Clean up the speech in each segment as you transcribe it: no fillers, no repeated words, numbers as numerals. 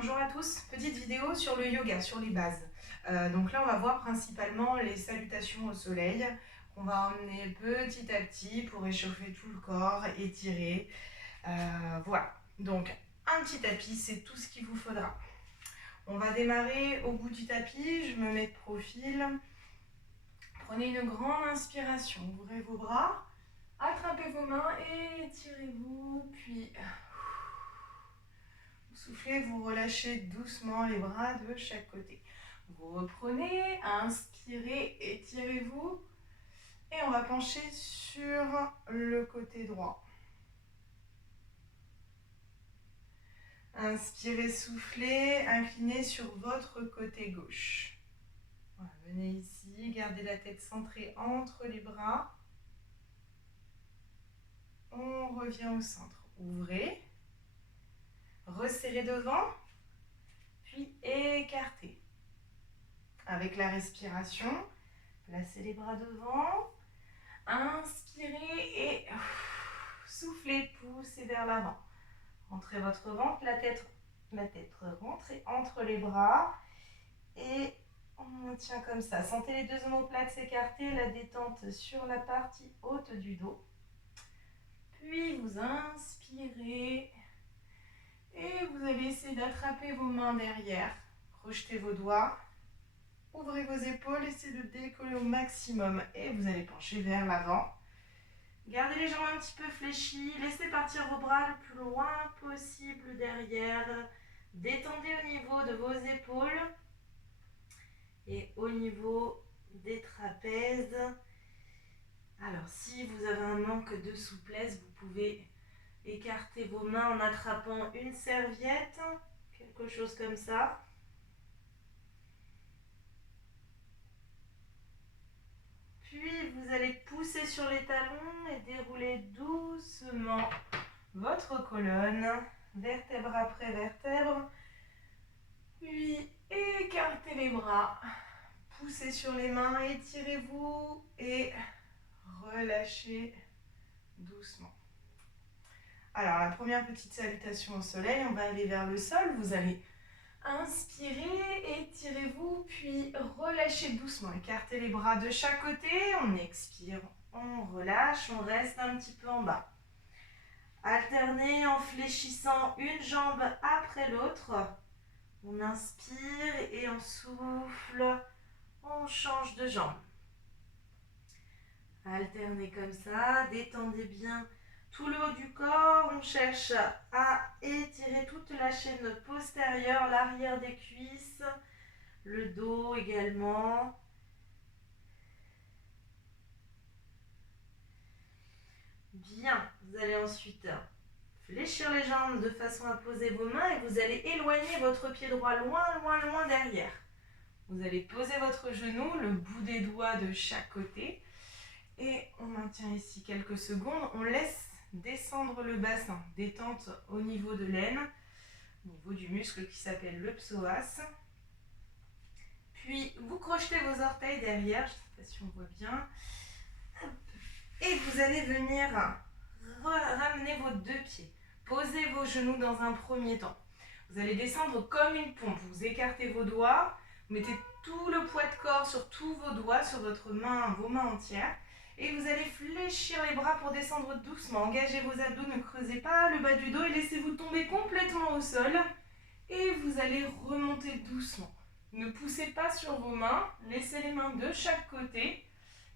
bonjour à tous. Petite vidéo sur le yoga, sur les bases. Donc là, on va voir principalement les salutations au soleil qu'on va emmener petit à petit pour réchauffer tout le corps, étirer. Voilà. Donc, un petit tapis, c'est tout ce qu'il vous faudra. On va démarrer au bout du tapis. Je me mets de profil. Prenez une grande inspiration. Ouvrez vos bras, attrapez vos mains et étirez-vous. Puis soufflez, vous relâchez doucement les bras de chaque côté. Vous reprenez, inspirez, étirez-vous. Et on va pencher sur le côté droit. Inspirez, soufflez, inclinez sur votre côté gauche. Voilà, venez ici, gardez la tête centrée entre les bras. On revient au centre. Ouvrez. Resserrez devant, puis écartez. Avec la respiration, placez les bras devant, inspirez et soufflez, poussez vers l'avant. Rentrez votre ventre, la tête rentrez entre les bras et on maintient comme ça. Sentez les deux omoplates s'écarter, la détente sur la partie haute du dos. Puis vous inspirez. Et vous allez essayer d'attraper vos mains derrière. Projetez vos doigts. Ouvrez vos épaules. Essayez de décoller au maximum. Et vous allez pencher vers l'avant. Gardez les jambes un petit peu fléchies. Laissez partir vos bras le plus loin possible derrière. Détendez au niveau de vos épaules. Et au niveau des trapèzes. Alors, si vous avez un manque de souplesse, vous pouvez écartez vos mains en attrapant une serviette, quelque chose comme ça. Puis vous allez pousser sur les talons et dérouler doucement votre colonne, vertèbre après vertèbre. Puis écartez les bras, poussez sur les mains, étirez-vous et relâchez doucement. Alors, la première petite salutation au soleil, on va aller vers le sol. Vous allez inspirer, étirez-vous, puis relâchez doucement. Écartez les bras de chaque côté. On expire, on relâche, on reste un petit peu en bas. Alternez en fléchissant une jambe après l'autre. On inspire et on souffle. On change de jambe. Alternez comme ça, détendez bien tout le haut du corps, on cherche à étirer toute la chaîne postérieure, l'arrière des cuisses, le dos également. Bien, vous allez ensuite fléchir les jambes de façon à poser vos mains et vous allez éloigner votre pied droit loin, loin, loin derrière. Vous allez poser votre genou, le bout des doigts de chaque côté et on maintient ici quelques secondes, on laisse descendre le bassin, détente au niveau de l'aine, au niveau du muscle qui s'appelle le psoas. Puis vous crochetez vos orteils derrière, je ne sais pas si on voit bien. Et vous allez venir ramener vos deux pieds. Posez vos genoux dans un premier temps. Vous allez descendre comme une pompe. Vous écartez vos doigts, vous mettez tout le poids de corps sur tous vos doigts, sur vos mains entières. Et vous allez fléchir les bras pour descendre doucement. Engagez vos abdos, ne creusez pas le bas du dos et laissez-vous tomber complètement au sol. Et vous allez remonter doucement. Ne poussez pas sur vos mains, laissez les mains de chaque côté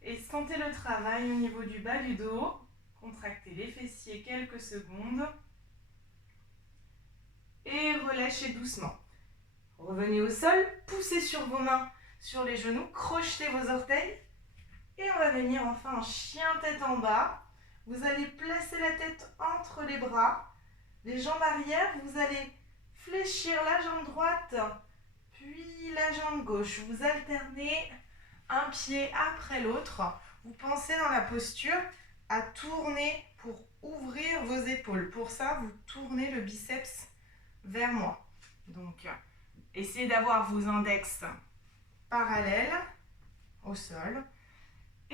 et sentez le travail au niveau du bas du dos. Contractez les fessiers quelques secondes et relâchez doucement. Revenez au sol, poussez sur vos mains sur les genoux, crochetez vos orteils. Et on va venir enfin en chien tête en bas. Vous allez placer la tête entre les bras, les jambes arrière. Vous allez fléchir la jambe droite, puis la jambe gauche. Vous alternez un pied après l'autre. Vous pensez dans la posture à tourner pour ouvrir vos épaules. Pour ça, vous tournez le biceps vers moi. Donc, essayez d'avoir vos index parallèles au sol.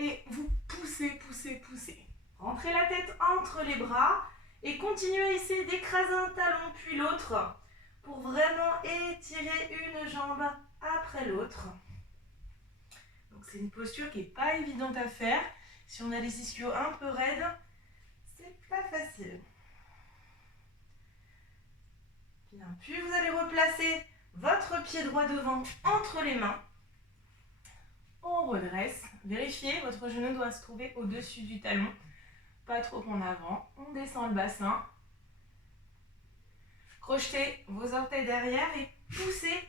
Et vous poussez, poussez, poussez. Rentrez la tête entre les bras et continuez à essayer d'écraser un talon puis l'autre pour vraiment étirer une jambe après l'autre. Donc c'est une posture qui n'est pas évidente à faire. Si on a les ischios un peu raides, c'est pas facile. Bien, puis vous allez replacer votre pied droit devant entre les mains. On redresse. Vérifiez, votre genou doit se trouver au-dessus du talon. Pas trop en avant. On descend le bassin. Crochetez vos orteils derrière et poussez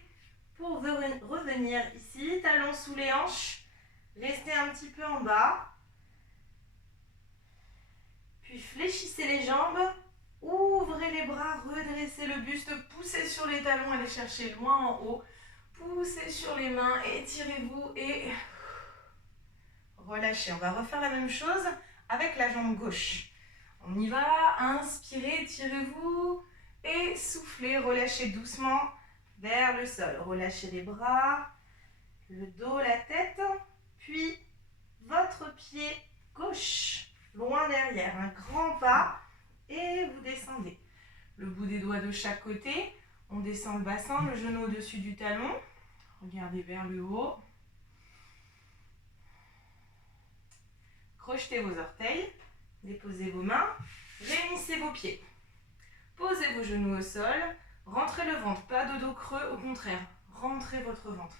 pour revenir ici. Talons sous les hanches. Restez un petit peu en bas. Puis fléchissez les jambes. Ouvrez les bras, redressez le buste. Poussez sur les talons, allez chercher loin en haut. Poussez sur les mains, étirez-vous et relâchez. On va refaire la même chose avec la jambe gauche. On y va, inspirez, étirez-vous et soufflez, relâchez doucement vers le sol. Relâchez les bras, le dos, la tête, puis votre pied gauche, loin derrière, un grand pas et vous descendez. Le bout des doigts de chaque côté, on descend le bassin, le genou au-dessus du talon. Regardez vers le haut. Crochetez vos orteils, déposez vos mains, réunissez vos pieds. Posez vos genoux au sol, rentrez le ventre, pas de dos creux, au contraire, rentrez votre ventre.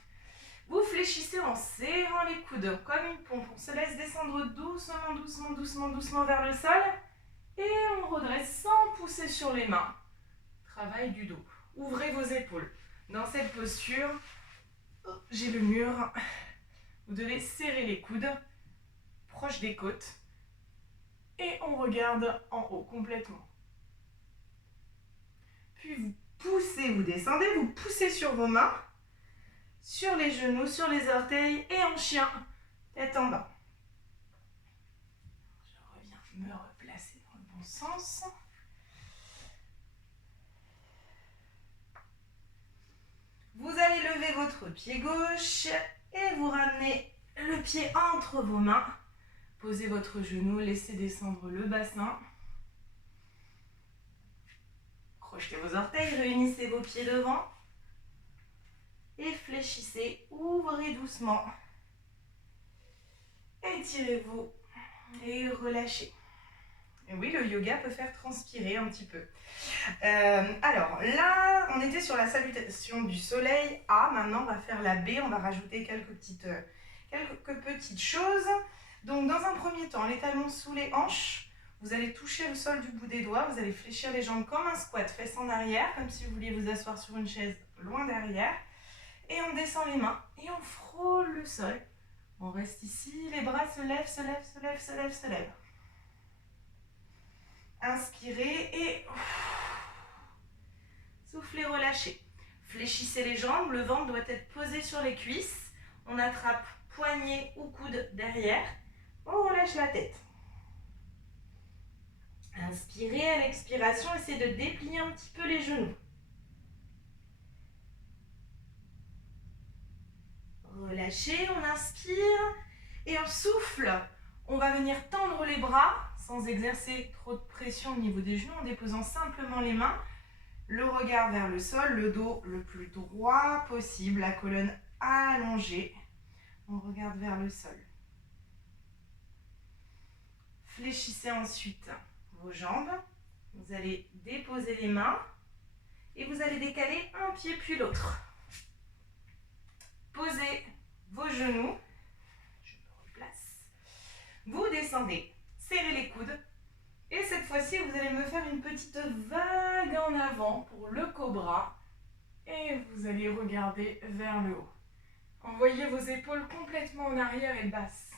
Vous fléchissez en serrant les coudes comme une pompe. On se laisse descendre doucement, doucement, doucement, doucement vers le sol et on redresse sans pousser sur les mains. Travail du dos. Ouvrez vos épaules. Dans cette posture, j'ai le mur. Vous devez serrer les coudes, proche des côtes. Et on regarde en haut complètement. Puis vous poussez, vous descendez, vous poussez sur vos mains, sur les genoux, sur les orteils et en chien, tête en bas. Je reviens me replacer dans le bon sens. Vous allez lever votre pied gauche et vous ramenez le pied entre vos mains. Posez votre genou, laissez descendre le bassin. Crochetez vos orteils, réunissez vos pieds devant. Et fléchissez, ouvrez doucement. Étirez-vous et relâchez. Et oui, le yoga peut faire transpirer un petit peu. Alors là, on était sur la salutation du soleil A. Maintenant, on va faire la B. On va rajouter quelques petites choses. Donc, dans un premier temps, les talons sous les hanches. Vous allez toucher le sol du bout des doigts. Vous allez fléchir les jambes comme un squat, fesses en arrière, comme si vous vouliez vous asseoir sur une chaise loin derrière. Et on descend les mains et on frôle le sol. On reste ici. Les bras se lèvent, se lèvent, se lèvent, se lèvent, se lèvent. Inspirez et soufflez, relâchez. Fléchissez les jambes, le ventre doit être posé sur les cuisses. On attrape poignet ou coude derrière. On relâche la tête. Inspirez, à l'expiration, essayez de déplier un petit peu les genoux. Relâchez, on inspire et on souffle. On va venir tendre les bras sans exercer trop de pression au niveau des genoux, en déposant simplement les mains, le regard vers le sol, le dos le plus droit possible, la colonne allongée. On regarde vers le sol. Fléchissez ensuite vos jambes. Vous allez déposer les mains et vous allez décaler un pied puis l'autre. Posez vos genoux. Je me replace. Vous descendez, serrez les coudes. Et cette fois-ci, vous allez me faire une petite vague en avant pour le cobra. Et vous allez regarder vers le haut. Envoyez vos épaules complètement en arrière et basses.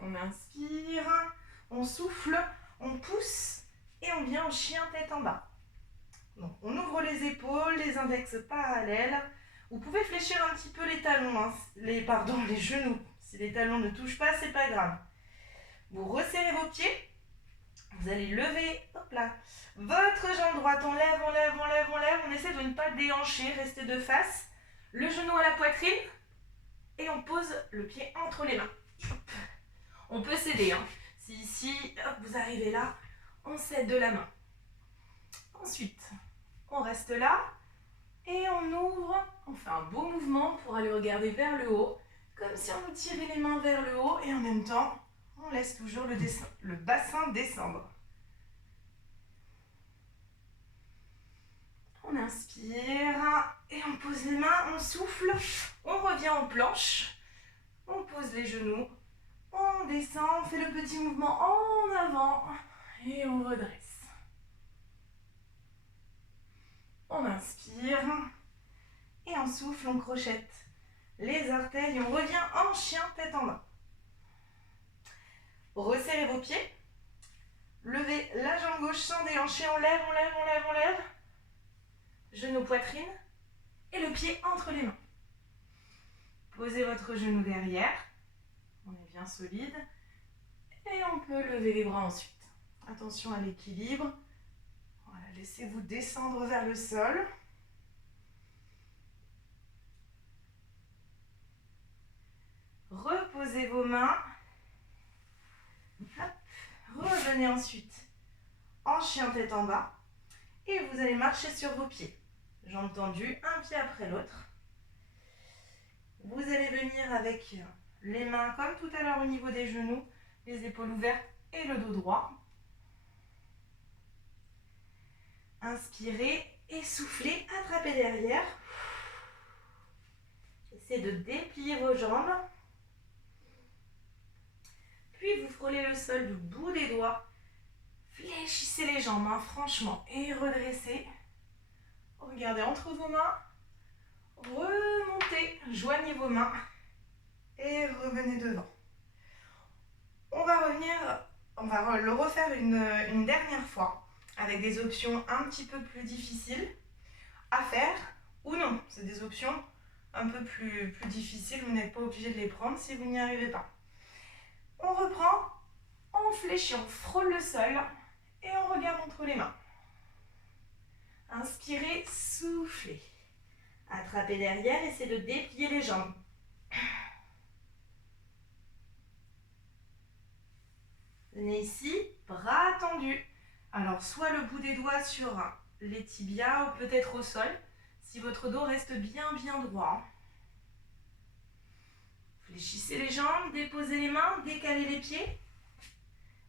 On inspire, on souffle, on pousse et on vient en chien tête en bas. Donc, on ouvre les épaules, les index parallèles. Vous pouvez fléchir un petit peu les talons, hein, les genoux. Si les talons ne touchent pas, c'est pas grave. Vous resserrez vos pieds. Vous allez lever, hop là, votre jambe droite. On lève, on lève, on lève, on lève. On essaie de ne pas déhancher, rester de face. Le genou à la poitrine. Et on pose le pied entre les mains. Hop. On peut céder. Hein. Si ici, hop, vous arrivez là, on cède de la main. Ensuite, on reste là et on ouvre, on fait un beau mouvement pour aller regarder vers le haut, comme si on nous tirait les mains vers le haut et en même temps, on laisse toujours le bassin descendre. On inspire et on pose les mains, on souffle, on revient en planche, on pose les genoux, on descend, on fait le petit mouvement en avant et on redresse. On inspire et on souffle, on crochette les orteils et on revient en chien tête en bas. Resserrez vos pieds, levez la jambe gauche sans déhancher, on lève, on lève, on lève, on lève. Genou, poitrine et le pied entre les mains. Posez votre genou derrière, on est bien solide et on peut lever les bras ensuite. Attention à l'équilibre, voilà, laissez-vous descendre vers le sol. Reposez vos mains, hop. Revenez ensuite en chien tête en bas et vous allez marcher sur vos pieds. Jambes tendues, un pied après l'autre. Vous allez venir avec les mains comme tout à l'heure au niveau des genoux, les épaules ouvertes et le dos droit. Inspirez et soufflez, attrapez derrière. Essayez de déplier vos jambes. Puis vous frôlez le sol du bout des doigts. Fléchissez les jambes, hein, franchement, et redressez. Regardez entre vos mains. Remontez, joignez vos mains et revenez devant. On va le refaire une dernière fois avec des options un petit peu plus difficiles à faire ou non. C'est des options un peu plus difficiles, vous n'êtes pas obligé de les prendre si vous n'y arrivez pas. On reprend, on fléchit, on frôle le sol et on regarde entre les mains. Inspirez, soufflez. Attrapez derrière, essayez de déplier les jambes. Venez ici, bras tendus. Alors, soit le bout des doigts sur les tibias ou peut-être au sol, si votre dos reste bien droit. Fléchissez les jambes, déposez les mains, décalez les pieds.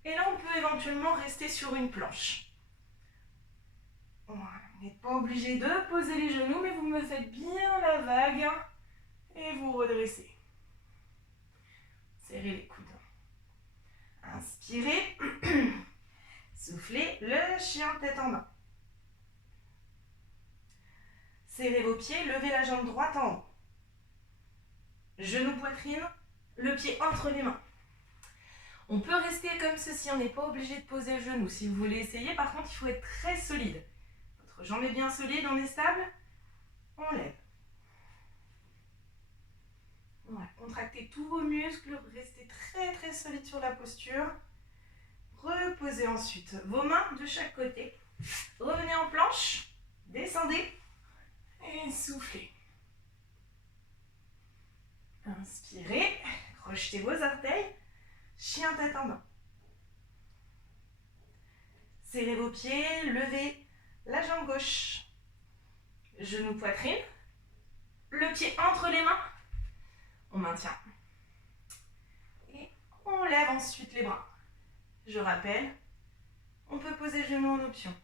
Et là, on peut éventuellement rester sur une planche. Voilà. Vous n'êtes pas obligé de poser les genoux, mais vous me faites bien la vague et vous redressez. Serrez les coudes. Inspirez. Soufflez, le chien tête en bas. Serrez vos pieds, levez la jambe droite en haut. Genou, poitrine, le pied entre les mains. On peut rester comme ceci, on n'est pas obligé de poser le genou. Si vous voulez essayer, par contre, il faut être très solide. Votre jambe est bien solide, on est stable. On lève. Voilà, contractez tous vos muscles, restez très solide sur la posture. Reposez ensuite vos mains de chaque côté. Revenez en planche, descendez et soufflez. Inspirez, crochetez vos orteils, chien tête en bas. Serrez vos pieds, levez la jambe gauche. Genou, poitrine, le pied entre les mains. On maintient. Et on lève ensuite les bras. Je rappelle, on peut poser le genou en option.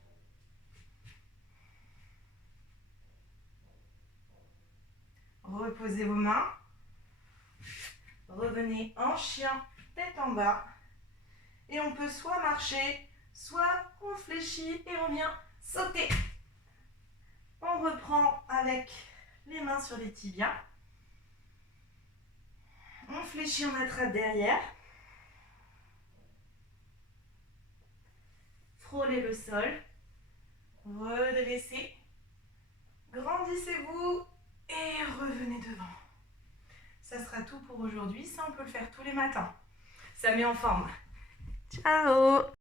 Reposez vos mains. Revenez en chien, tête en bas. Et on peut soit marcher, soit on fléchit et on vient sauter. On reprend avec les mains sur les tibias. On fléchit, on attrape derrière. Frôlez le sol. Redressez. Grandissez-vous et revenez devant. Ça sera tout pour aujourd'hui. Ça, on peut le faire tous les matins. Ça met en forme. Ciao!